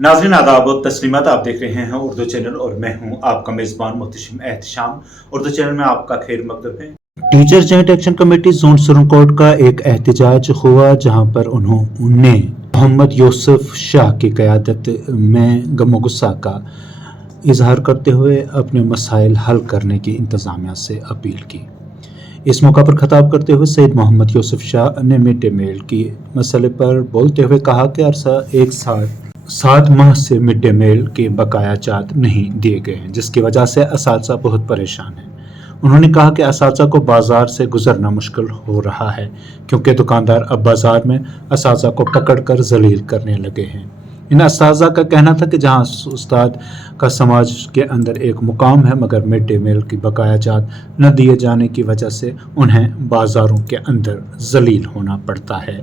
नाज़रीन आदाब और तस्लीमात, आप देख रहे हैं उर्दू चैनल और मैं हूं आपका मेज़बान मुहतशिम एहतशाम। उर्दू चैनल में आपका खैर मकदम है। Teacher joint action committee zone Surankote का एक एहतजाज हुआ जहां पर उन्होंने मोहम्मद यूसुफ शाह की क़यादत में गम गुस्सा का इजहार करते हुए अपने मसाइल हल करने की इंतज़ामिया से अपील की। इस मौका पर खिताब करते हुए सैयद मोहम्मद यूसुफ शाह ने मिड डे मील की मसले पर बोलते हुए कहा कि अरसा एक साल 7 माह से मिड डे मील के बकाया जात नहीं दिए गए हैं, जिसकी वजह से असातिज़ा बहुत परेशान हैं। उन्होंने कहा कि असातिज़ा को बाज़ार से गुजरना मुश्किल हो रहा है क्योंकि दुकानदार अब बाज़ार में असातिज़ा को पकड़ कर जलील करने लगे हैं। इन असातिज़ा का कहना था कि जहां उस्ताद का समाज के अंदर एक मुकाम है, मगर मिड डे मील की बकाया जात न दिए जाने की वजह से उन्हें बाज़ारों के अंदर जलील होना पड़ता है।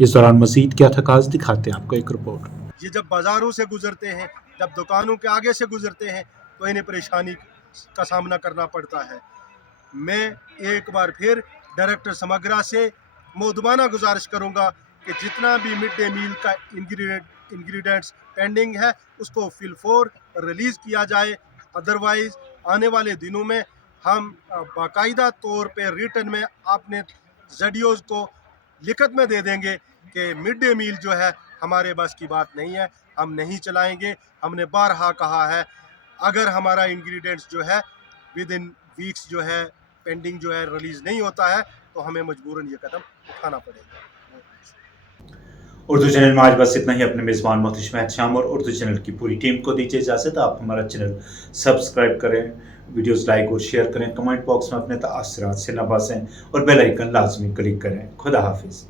इस दौरान मज़ीद क्या था खास दिखाते हैं आपको एक रिपोर्ट। ये जब बाज़ारों से गुजरते हैं, जब दुकानों के आगे से गुजरते हैं तो इन्हें परेशानी का सामना करना पड़ता है। मैं एक बार फिर डायरेक्टर समग्रा से मौदूबाना गुजारिश करूंगा कि जितना भी मिड डे मील का इंग्रेडिएंट्स पेंडिंग है उसको फिलफोर रिलीज़ किया जाए। अदरवाइज़ आने वाले दिनों में हम बाकायदा तौर पे रिटर्न में आपने ज़डियोज़ को लिखत में दे देंगे कि मिड डे मील जो है हमारे बस की बात नहीं है, हम नहीं चलाएंगे। हमने बारहा कहा है, अगर हमारा इंग्रेडिएंट्स जो है विद इन वीक्स जो है पेंडिंग जो है रिलीज़ नहीं होता है तो हमें मजबूरन ये कदम उठाना पड़ेगा। उर्दू चैनल में आज बस इतना ही। अपने मेज़बान मुहतशिम एहतशाम और उर्दू चैनल की पूरी टीम को दीजिए इजाज़त। आप हमारा चैनल सब्सक्राइब करें, वीडियोस लाइक और शेयर करें, कमेंट बॉक्स में अपने तासुरात से नवाजें और बेल आइकन लाजमी क्लिक करें। खुदा हाफिज़।